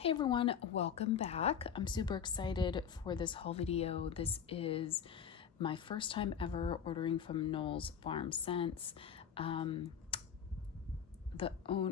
Hey everyone, welcome back. I'm super excited for this haul video. This is my first time ever ordering from Knowles Farm Scents.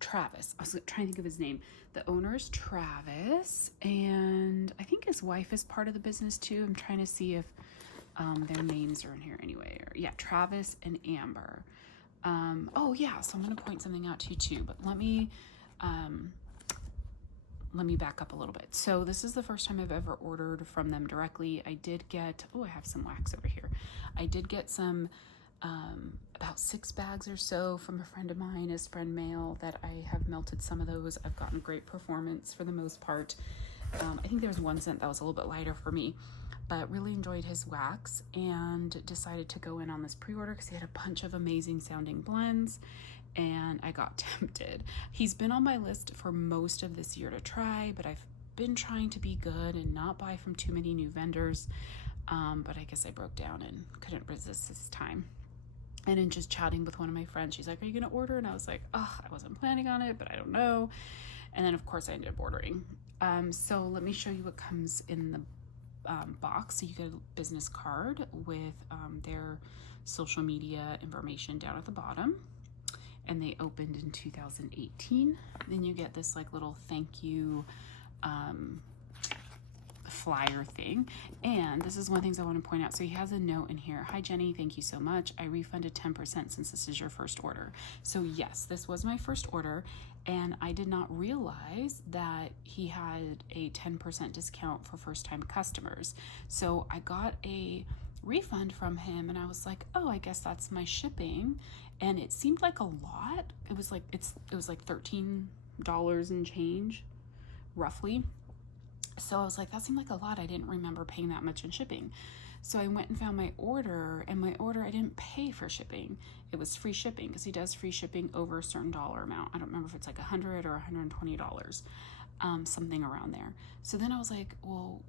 Travis, I was trying to think of his name. The owner is Travis, and I think his wife is part of the business too. I'm trying to see if their names are in here anyway. Yeah, Travis and Amber. Oh yeah, so I'm gonna point something out to you too, but let me back up a little bit. So this is the first time I've ever ordered from them directly. I did get, I have some wax over here. I did get some, about 6 bags or so from a friend of mine, his friend mail, that I have melted some of those. I've gotten great performance for the most part. I think there was one scent that was a little bit lighter for me, but really enjoyed his wax and decided to go in on this pre-order because he had a bunch of amazing sounding blends and I got tempted. He's been on my list for most of this year to try, but I've been trying to be good and not buy from too many new vendors. But I guess I broke down and couldn't resist this time. And in just chatting with one of my friends, she's like, "Are you gonna order?" And I was like, "Oh, I wasn't planning on it, but I don't know." And then of course I ended up ordering. So let me show you what comes in the box. So you get a business card with their social media information down at the bottom, and they opened in 2018. Then you get this like little thank you flyer thing, and this is one of the things I want to point out. So he has a note in here: "Hi Jenny, thank you so much. I refunded 10% since this is your first order." So yes, this was my first order, and I did not realize that he had a 10% discount for first-time customers. So I got a refund from him and I was like, "Oh, I guess that's my shipping." And it seemed like a lot. It was like $13 and change roughly. So I was like, that seemed like a lot. I didn't remember paying that much in shipping. So I went and found my order, and my order, I didn't pay for shipping. It was free shipping because he does free shipping over a certain dollar amount. I don't remember if it's like $100 or $120, something around there. So then I was like, well,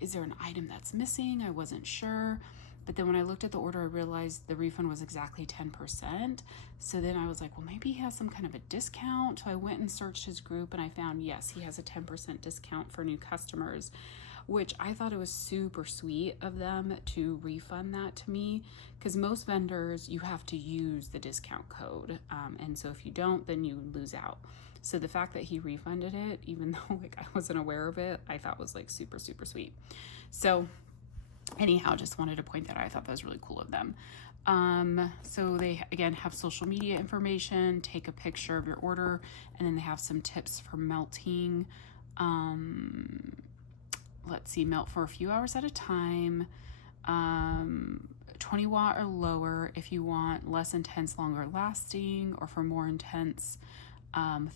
is there an item that's missing? I wasn't sure. But then when I looked at the order, I realized the refund was exactly 10%. So then I was like, well, maybe he has some kind of a discount. So I went and searched his group and I found, yes, he has a 10% discount for new customers, which I thought it was super sweet of them to refund that to me, because most vendors, you have to use the discount code. And so if you don't, then you lose out. So the fact that he refunded it, even though like I wasn't aware of it, I thought was like super, super sweet. So anyhow, just wanted to point that out. I thought that was really cool of them. So they again have social media information, take a picture of your order, and then they have some tips for melting. Let's see, melt for a few hours at a time, 20 watt or lower if you want less intense, longer lasting, or for more intense,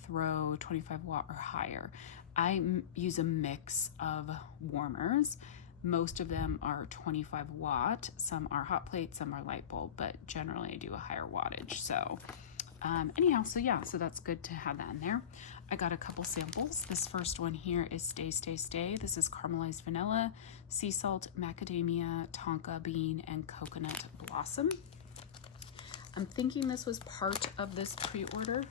throw 25 watt or higher. I use a mix of warmers. Most of them are 25 watt, some are hot plate, some are light bulb, but generally I do a higher wattage. So anyhow, so yeah, so that's good to have that in there. I got a couple samples. This first one here is Stay, Stay, Stay. This is caramelized vanilla, sea salt, macadamia, tonka bean, and coconut blossom. I'm thinking this was part of this pre-order.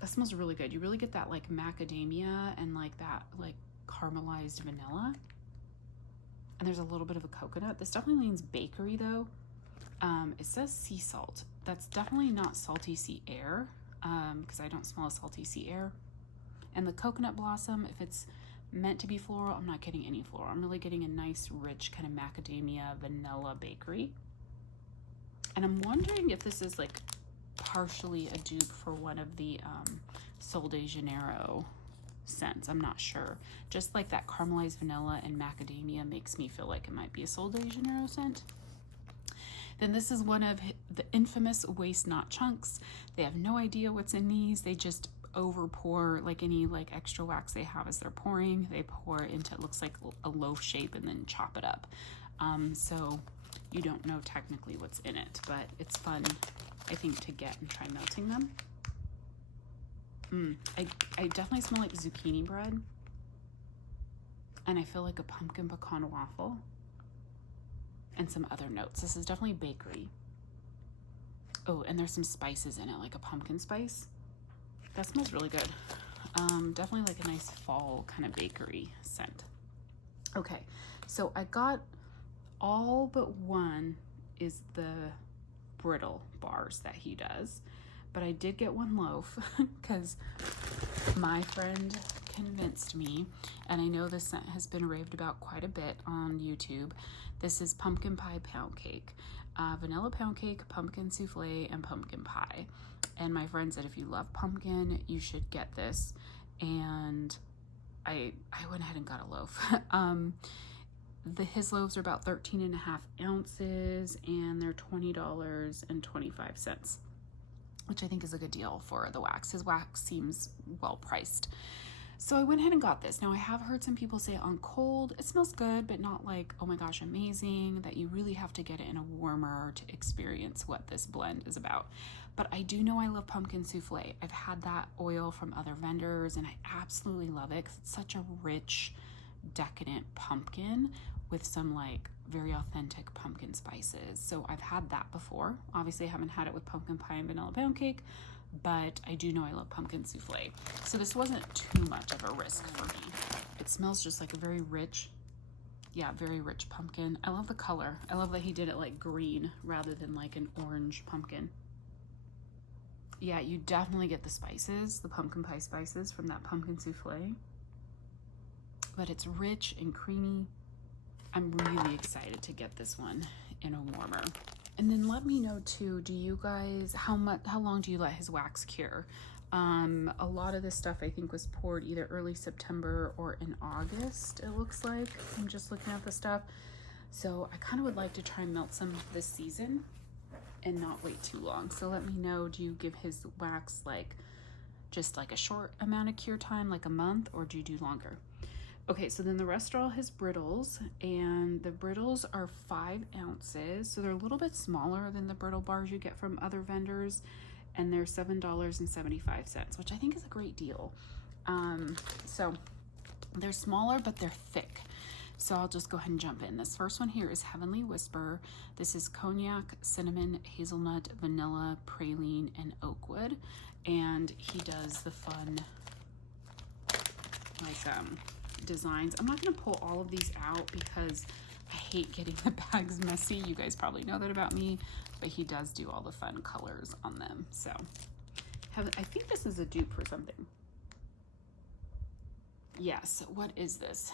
That smells really good. You really get that like macadamia and like that like caramelized vanilla, and there's a little bit of a coconut. This definitely leans bakery though. It says sea salt. That's definitely not salty sea air, because I don't smell a salty sea air. And the coconut blossom, if it's meant to be floral, I'm not getting any floral. I'm really getting a nice rich kind of macadamia vanilla bakery. And I'm wondering if this is like partially a dupe for one of the Sol de Janeiro scents. I'm not sure. Just like that caramelized vanilla and macadamia makes me feel like it might be a Sol de Janeiro scent. Then this is one of the infamous waste not chunks. They have no idea what's in these. They just over pour like any like extra wax they have as they're pouring. They pour it into, it looks like a loaf shape, and then chop it up. So you don't know technically what's in it, but it's fun, I think, to get and try melting them. I definitely smell like zucchini bread, and I feel like a pumpkin pecan waffle and some other notes. This is definitely bakery. Oh, and there's some spices in it, like a pumpkin spice. That smells really good. Definitely like a nice fall kind of bakery scent. Okay, so I got all but one is the brittle bars that he does, but I did get one loaf because my friend convinced me, and I know this scent has been raved about quite a bit on YouTube. This is pumpkin pie pound cake, vanilla pound cake, pumpkin souffle, and pumpkin pie. And my friend said if you love pumpkin, you should get this. And I went ahead and got a loaf. His loaves are about 13.5 ounces, and they're $20.25, which I think is a good deal for the wax. His wax seems well priced. So I went ahead and got this. Now I have heard some people say on cold, it smells good, but not like, oh my gosh, amazing, that you really have to get it in a warmer to experience what this blend is about. But I do know I love pumpkin souffle. I've had that oil from other vendors and I absolutely love it because it's such a rich, decadent pumpkin with some like very authentic pumpkin spices. So I've had that before. Obviously I haven't had it with pumpkin pie and vanilla pound cake, but I do know I love pumpkin souffle. So this wasn't too much of a risk for me. It smells just like a very rich, very rich pumpkin. I love the color. I love that he did it like green rather than like an orange pumpkin. Yeah, you definitely get the spices, the pumpkin pie spices from that pumpkin souffle, but it's rich and creamy. I'm really excited to get this one in a warmer. And then let me know too, do you guys, how long do you let his wax cure? A lot of this stuff I think was poured either early September or in August, it looks like. I'm just looking at the stuff. So I kind of would like to try and melt some this season and not wait too long. So let me know, do you give his wax like just like a short amount of cure time, like a month, or do you do longer? Okay, so then the rest are all his brittles, and the brittles are 5 ounces. So they're a little bit smaller than the brittle bars you get from other vendors, and they're $7.75, which I think is a great deal. So they're smaller, but they're thick. So I'll just go ahead and jump in. This first one here is Heavenly Whisper. This is cognac, cinnamon, hazelnut, vanilla, praline, and oak wood. And he does the fun, like, designs. I'm not going to pull all of these out because I hate getting the bags messy. You guys probably know that about me, but he does do all the fun colors on them. So I think this is a dupe for something. Yes, what is this?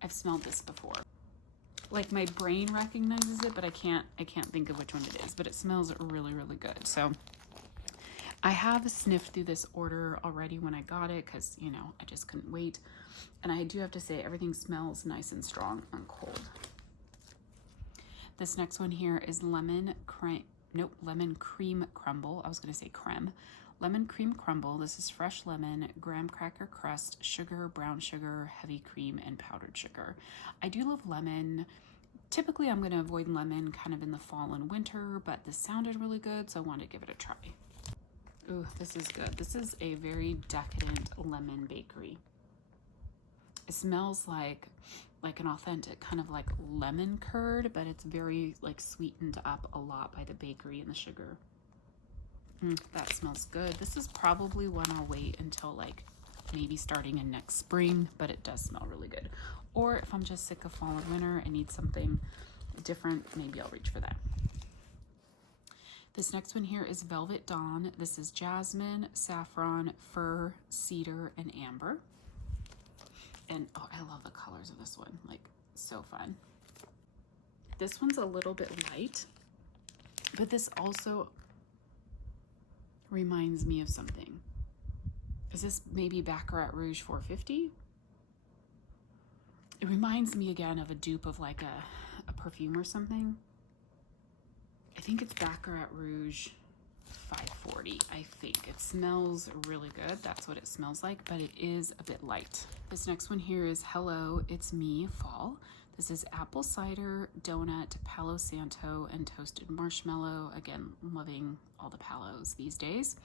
I've smelled this before. Like my brain recognizes it, but I can't think of which one it is, but it smells really, really good. So I have sniffed through this order already when I got it because, you know, I just couldn't wait. And I do have to say everything smells nice and strong on cold. This next one here is lemon cream crumble. I was going to say creme. Lemon cream crumble. This is fresh lemon, graham cracker crust, sugar, brown sugar, heavy cream, and powdered sugar. I do love lemon. Typically, I'm going to avoid lemon kind of in the fall and winter, but this sounded really good, so I wanted to give it a try. Ooh, this is good. This is a very decadent lemon bakery. It smells like an authentic kind of like lemon curd, but it's very like sweetened up a lot by the bakery and the sugar. That smells good. This is probably one I'll wait until like maybe starting in next spring, but it does smell really good. Or if I'm just sick of fall and winter and need something different, maybe I'll reach for that. This next one here is Velvet Dawn. This is jasmine, saffron, fir, cedar, and amber. And oh, I love the colors of this one, like so fun. This one's a little bit light, but this also reminds me of something. Is this maybe Baccarat Rouge 450? It reminds me again of a dupe of like a perfume or something. I think it's Baccarat Rouge 540, I think. It smells really good. That's what it smells like, but it is a bit light. This next one here is Hello, It's Me, Fall. This is apple cider, donut, Palo Santo, and toasted marshmallow. Again, loving all the palos these days.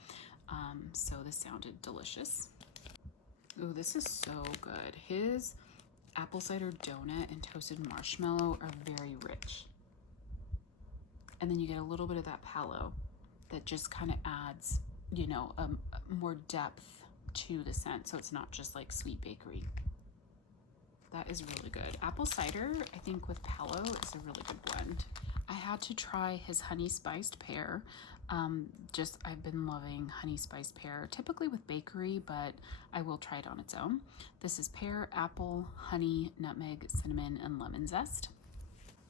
So this sounded delicious. Ooh, this is so good. His apple cider donut and toasted marshmallow are very rich. And then you get a little bit of that palo that just kind of adds, you know, a more depth to the scent, so it's not just like sweet bakery. That is really good. Apple cider, I think with Palo, is a really good blend. I had to try his honey spiced pear. I've been loving honey spiced pear, typically with bakery, but I will try it on its own. This is pear, apple, honey, nutmeg, cinnamon, and lemon zest.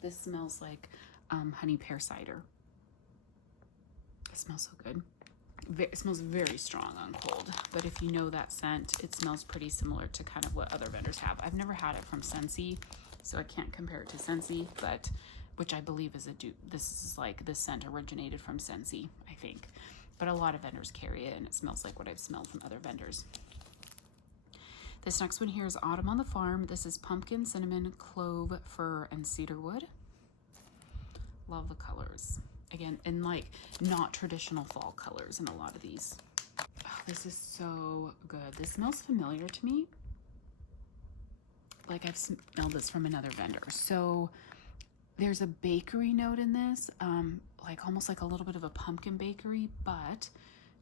This smells like honey pear cider. It smells so good. It smells very strong on cold, but if you know that scent, it smells pretty similar to kind of what other vendors have. I've never had it from Scentsy, so I can't compare it to Scentsy, but which I believe is a dupe. This is like, the scent originated from Scentsy, I think. But a lot of vendors carry it, and it smells like what I've smelled from other vendors. This next one here is Autumn on the Farm. This is pumpkin, cinnamon, clove, fir, and cedarwood. Love the colors. Again, and like not traditional fall colors in a lot of these. Oh, this is so good. This smells familiar to me. Like I've smelled this from another vendor. So there's a bakery note in this, like almost like a little bit of a pumpkin bakery, but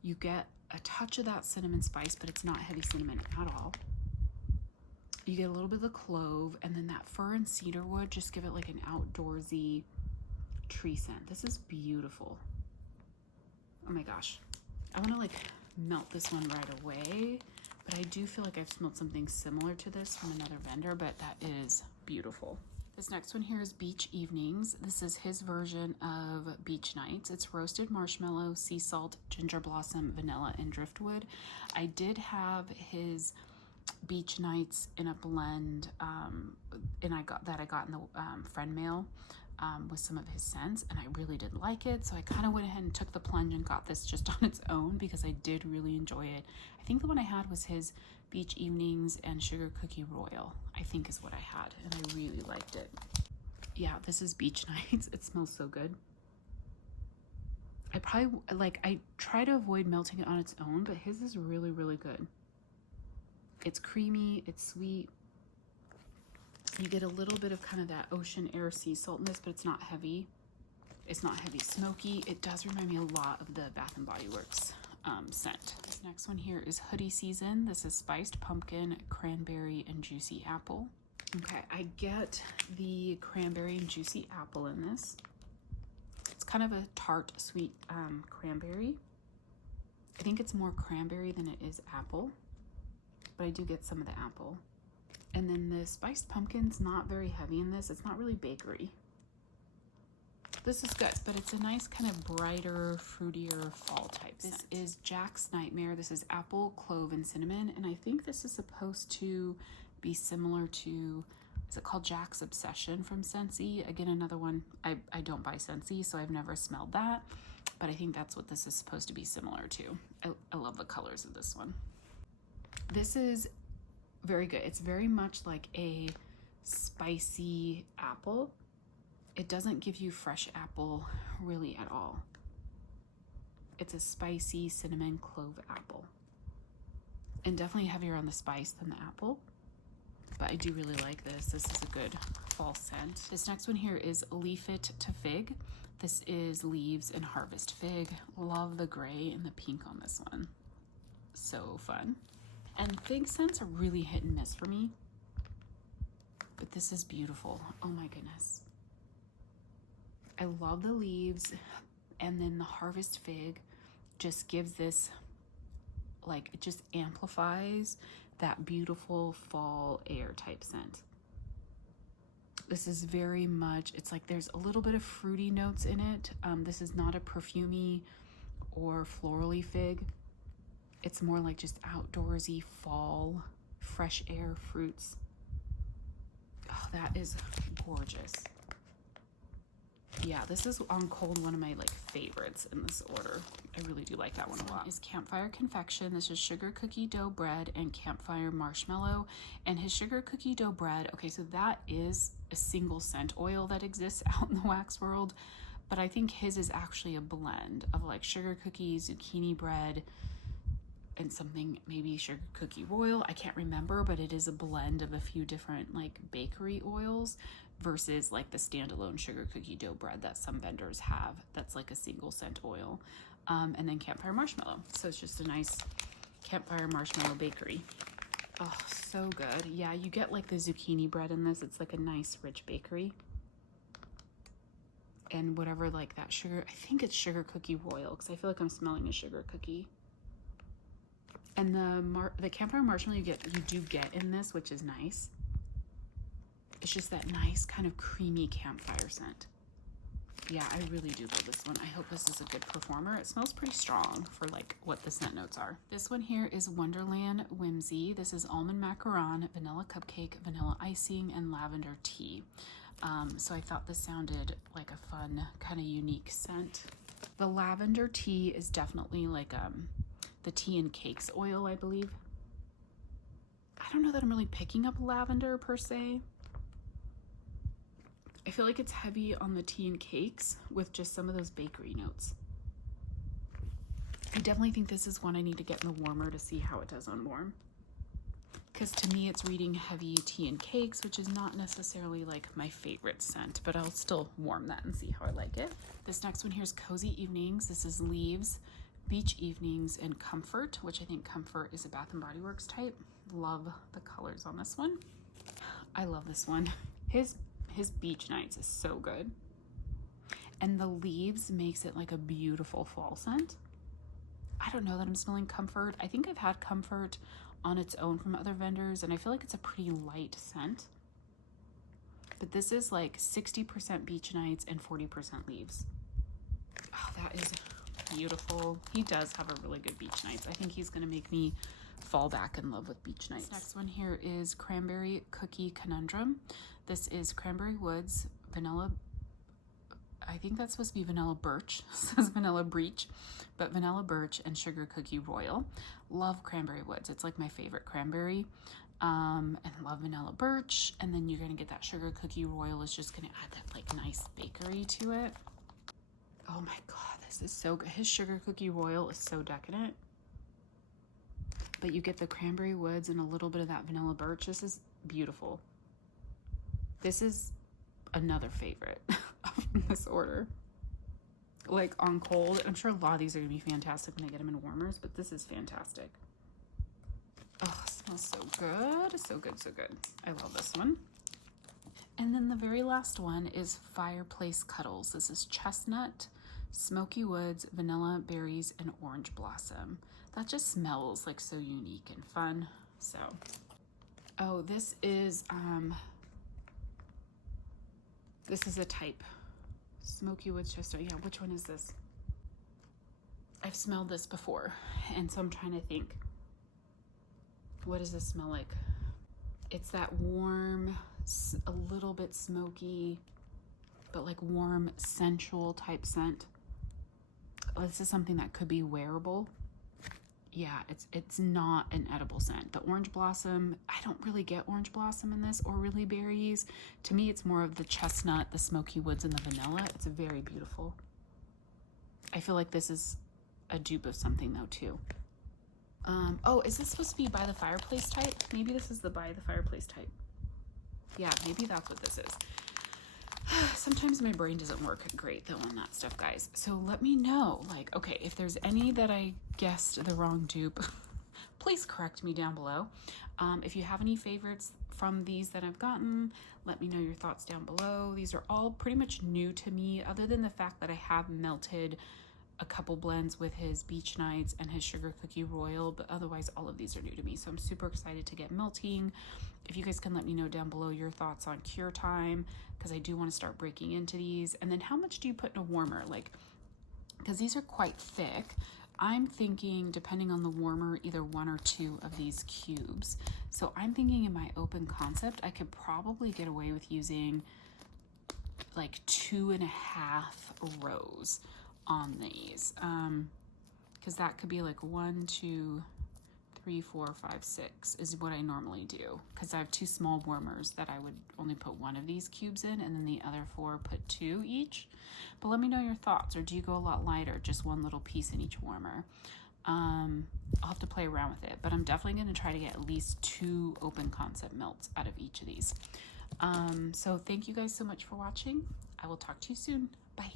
you get a touch of that cinnamon spice, but it's not heavy cinnamon at all. You get a little bit of the clove, and then that fir and cedarwood just give it like an outdoorsy tree scent. This is beautiful. Oh my gosh. I want to like melt this one right away, but I do feel like I've smelled something similar to this from another vendor, but that is beautiful. This next one here is Beach Evenings. This is his version of Beach Nights. It's roasted marshmallow, sea salt, ginger blossom, vanilla, and driftwood. I did have his Beach Nights in a blend, and I got in the friend mail with some of his scents, and I really did like it, so I kind of went ahead and took the plunge and got this just on its own because I did really enjoy it. I think the one I had was his Beach Evenings and Sugar Cookie Royal, I think is what I had, and I really liked it. Yeah, this is Beach Nights. It smells so good. I try to avoid melting it on its own, but his is really, really good. It's creamy, it's sweet. You get a little bit of kind of that ocean air sea saltness, but it's not heavy. It's not heavy smoky. It does remind me a lot of the Bath & Body Works scent. This next one here is Hoodie Season. This is spiced pumpkin, cranberry, and juicy apple. Okay, I get the cranberry and juicy apple in this. It's kind of a tart, sweet cranberry. I think it's more cranberry than it is apple, but I do get some of the apple. And then the spiced pumpkin's not very heavy in this. It's not really bakery. This is good, but it's a nice kind of brighter, fruitier fall type scent. This is Jack's Nightmare. This is apple, clove, and cinnamon. And I think this is supposed to be similar to, is it called Jack's Obsession from Scentsy? Again, another one, I don't buy Scentsy, so I've never smelled that. But I think that's what this is supposed to be similar to. I love the colors of this one. This is very good. It's very much like a spicy apple. It doesn't give you fresh apple really at all. It's a spicy cinnamon clove apple. And definitely heavier on the spice than the apple. But I do really like this. This is a good fall scent. This next one here is Leaf It to Fig. This is Leaves and Harvest Fig. Love the gray and the pink on this one. So fun. And fig scents are really hit and miss for me. But this is beautiful. Oh my goodness. I love the leaves, and then the harvest fig just gives this, like, it just amplifies that beautiful fall air type scent. This is very much, it's like there's a little bit of fruity notes in it. This is not a perfumey or florally fig. It's more like just outdoorsy fall, fresh air fruits. Oh, that is gorgeous. Yeah, this is on cold one of my like favorites in this order. I really do like that one a lot. Is Campfire Confection. This is sugar cookie dough bread and campfire marshmallow. And his sugar cookie dough bread, okay, so that is a single scent oil that exists out in the wax world, but I think his is actually a blend of like sugar cookies, zucchini bread, and something, maybe sugar cookie royal. I can't remember, but it is a blend of a few different like bakery oils versus like the standalone sugar cookie dough bread that some vendors have that's like a single scent oil. And then campfire marshmallow. So it's just a nice Campfire Marshmallow Bakery. Oh, so good. Yeah, you get like the zucchini bread in this. It's like a nice rich bakery. And whatever, like that sugar, I think it's sugar cookie royal, because I feel like I'm smelling a sugar cookie. And the Campfire Marshmallow you do get in this, which is nice. It's just that nice kind of creamy campfire scent. Yeah, I really do love this one. I hope this is a good performer. It smells pretty strong for like what the scent notes are. This one here is Wonderland Whimsy. This is almond macaron, vanilla cupcake, vanilla icing, and lavender tea. So I thought this sounded like a fun, kind of unique scent. The lavender tea is definitely like the tea and cakes oil, I believe. I don't know that I'm really picking up lavender per se. I feel like it's heavy on the tea and cakes with just some of those bakery notes. I definitely think this is one I need to get in the warmer to see how it does on warm. Because to me, it's reading heavy tea and cakes, which is not necessarily like my favorite scent, but I'll still warm that and see how I like it. This next one here is Cozy Evenings. This is Leaves, Beach Evenings, and Comfort, which I think Comfort is a Bath & Body Works type. Love the colors on this one. I love this one. His Beach Nights is so good. And the Leaves makes it like a beautiful fall scent. I don't know that I'm smelling Comfort. I think I've had Comfort on its own from other vendors, and I feel like it's a pretty light scent. But this is like 60% Beach Nights and 40% Leaves. Oh, that is beautiful. He does have a really good Beach Nights. I think he's gonna make me fall back in love with Beach Nights. This next one here is Cranberry Cookie Conundrum. This is Cranberry Woods, vanilla, I think that's supposed to be vanilla birch. It says vanilla breach, but vanilla birch and sugar cookie royal. Love Cranberry Woods. It's like my favorite cranberry. And love vanilla birch. And then you're gonna get that sugar cookie royal is just gonna add that like nice bakery to it. Oh my God, this is so good. His sugar cookie royal is so decadent. But you get the Cranberry Woods and a little bit of that vanilla birch. This is beautiful. This is another favorite of this order. Like on cold, I'm sure a lot of these are gonna be fantastic when I get them in warmers, but this is fantastic. Oh, it smells so good, so good, so good. I love this one. And then the very last one is Fireplace Cuddles. This is chestnut, smoky woods, vanilla berries, and orange blossom. That just smells like so unique and fun. So, oh, this is a type. Smoky Woods Chestnut. Yeah, which one is this? I've smelled this before, and so I'm trying to think. What does this smell like? It's that warm, a little bit smoky, but like warm, sensual type scent. This is something that could be wearable. Yeah, it's not an edible scent. The orange blossom, I don't really get orange blossom in this, or really berries. To me, it's more of the chestnut, the smoky woods, and the vanilla. It's very beautiful. I feel like this is a dupe of something though too. Oh, is this supposed to be By the Fireplace type? Maybe this is the By the Fireplace type. Yeah, maybe that's what this is. Sometimes my brain doesn't work great though on that stuff, guys. So let me know, like, okay, if there's any that I guessed the wrong dupe, please correct me down below. If you have any favorites from these that I've gotten, let me know your thoughts down below. These are all pretty much new to me, other than the fact that I have melted a couple blends with his Beach Nights and his Sugar Cookie Royal, but otherwise all of these are new to me. So I'm super excited to get melting. If you guys can let me know down below your thoughts on cure time, because I do want to start breaking into these. And then how much do you put in a warmer? Like, because these are quite thick, I'm thinking, depending on the warmer, either 1 or 2 of these cubes. So I'm thinking in my open concept, I could probably get away with using like 2.5 rows on these, because that could be like 1, 2, 3, 4, 5, 6 is what I normally do, because I have 2 small warmers that I would only put 1 of these cubes in, and then the other 4 put 2 each. But let me know your thoughts, or do you go a lot lighter, just 1 little piece in each warmer? I'll have to play around with it, but I'm definitely going to try to get at least 2 open concept melts out of each of these. So thank you guys so much for watching. I will talk to you soon. Bye.